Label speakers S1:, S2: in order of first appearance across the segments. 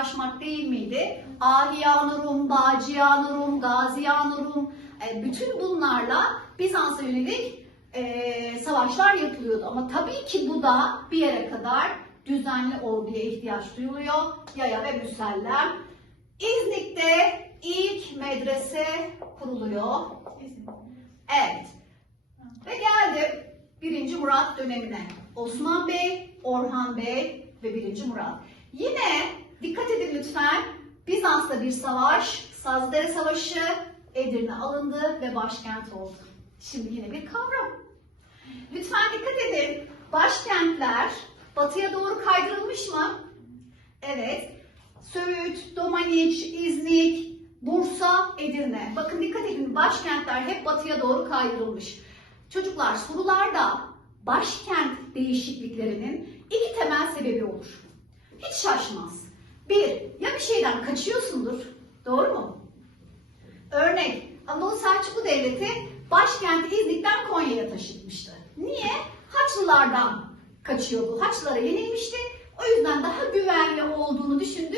S1: savaşmak değil miydi? Ahiyanurum, Baciyanurum, Gaziyanurum e, bütün bunlarla Bizans'a yönelik e, savaşlar yapılıyordu. Ama tabii ki bu da bir yere kadar düzenli orduya ihtiyaç duyuluyor. Yaya ve müsellem. İznik'te ilk medrese kuruluyor. Evet. Ve geldim 1. Murat dönemine. Osman Bey, Orhan Bey ve 1. Murat. Yine lütfen. Bizans'ta bir savaş, Sazdere Savaşı, Edirne alındı ve başkent oldu. Şimdi yine bir kavram. Lütfen dikkat edin. Başkentler batıya doğru kaydırılmış mı? Evet. Söğüt, Domaniç, İznik, Bursa, Edirne. Bakın dikkat edin başkentler hep batıya doğru kaydırılmış. Çocuklar sorularda başkent değişikliklerinin iki temel sebebi olur. Hiç şaşmaz. Bir, ya bir şeyden kaçıyorsundur. Doğru mu? Örnek, Anadolu Selçuklu Devleti başkenti İznik'ten Konya'ya taşıtmıştı. Niye? Haçlılardan kaçıyordu. Haçlılara yenilmişti. O yüzden daha güvenli olduğunu düşündü.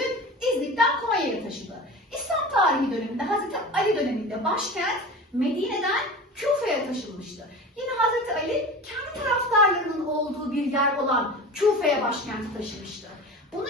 S1: İznik'ten Konya'ya taşıdı. İslam tarihi döneminde Hazreti Ali döneminde başkent Medine'den Küfe'ye taşınmıştı. Yine Hazreti Ali kendi taraftarlarının olduğu bir yer olan Küfe'ye başkenti taşımıştı. Bunun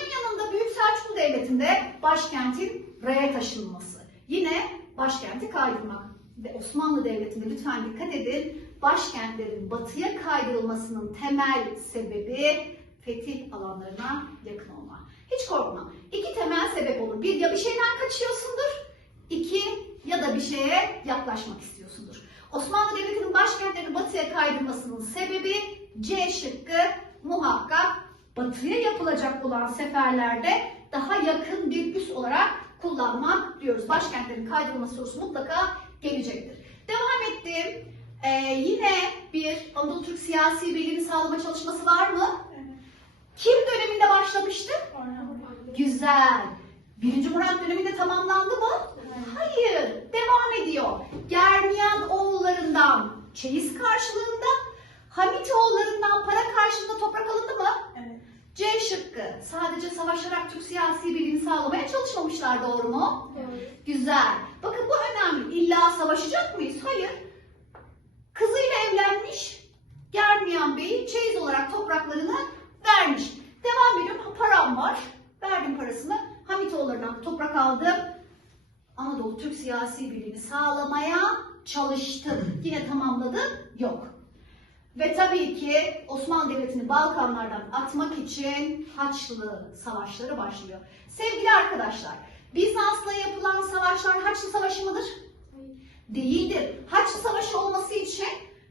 S1: Devleti'nde başkentin Re'ye taşınması. Yine başkenti kaydırmak. Ve Osmanlı Devleti'nde lütfen dikkat edin, başkentlerin batıya kaydırılmasının temel sebebi fetih alanlarına yakın olma. Hiç korkma. İki temel sebep olur. Bir ya bir şeyden kaçıyorsundur. iki ya da bir şeye yaklaşmak istiyorsundur. Osmanlı Devleti'nin başkentlerini batıya kaydırmasının sebebi C şıkkı muhakkak batıya yapılacak olan seferlerde daha yakın bir üs olarak kullanmak diyoruz. Başkentlerin kaydırılması sorusu mutlaka gelecektir. Devam ettim. Ee, yine bir Anadolu Türk siyasi birliğini sağlama çalışması var mı? Kim döneminde başlamıştı? Güzel. Birinci Murat döneminde tamamlandı mı? Hayır. Devam ediyor. Germiyan oğullarından çeyiz karşılığında, Hamit oğullarından para karşılığında toprak alındı mı? C şıkkı. Sadece savaşarak Türk siyasi birliğini sağlamaya çalışmamışlar doğru mu? Güzel. Bakın bu önemli. İlla savaşacak mıyız? Hayır. Kızıyla evlenmiş. Germiyan Bey çeyiz olarak topraklarını vermiş. Devam ediyorum. Param var. Verdim parasını. Hamitoğullarından toprak aldım. Anadolu Türk siyasi birliğini sağlamaya çalıştım. Yine tamamladım. Yok. Ve tabii ki Osmanlı Devleti'ni Balkanlardan atmak için Haçlı savaşları başlıyor. Sevgili arkadaşlar, Bizans'la yapılan savaşlar Haçlı Savaşı mıdır? Değildir. Haçlı Savaşı olması için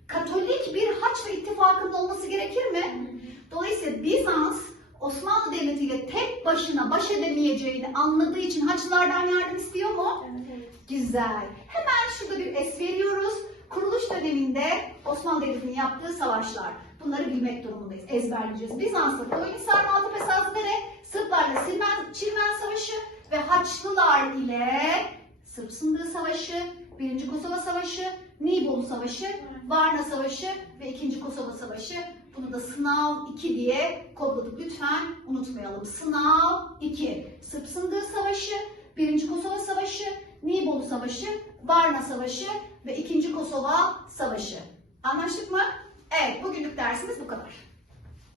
S1: Katolik bir Haçlı ittifakının olması gerekir mi? Dolayısıyla Bizans Osmanlı Devleti ile tek başına baş edemeyeceğini anladığı için Haçlılardan yardım istiyor mu? Güzel. Hemen şurada bir es veriyoruz. Kuruluş döneminde Osmanlı Devleti'nin yaptığı savaşlar. Bunları bilmek durumundayız. Ezberleyeceğiz. Bizans'la Koyunhisar Maltepe Sazlıdere, Sırplarla Silmen, Çirmen Savaşı ve Haçlılar ile Sırp Sındığı Savaşı, 1. Kosova Savaşı, Nibolu Savaşı, Varna Savaşı ve 2. Kosova Savaşı. Bunu da sınav 2 diye kodladık. Lütfen unutmayalım. Sınav 2. Sırp Sındığı Savaşı, 1. Kosova Savaşı, Nibolu Savaşı, Varna Savaşı ve 2. Kosova Savaşı. Anlaştık mı? Evet, bugünlük dersimiz bu kadar.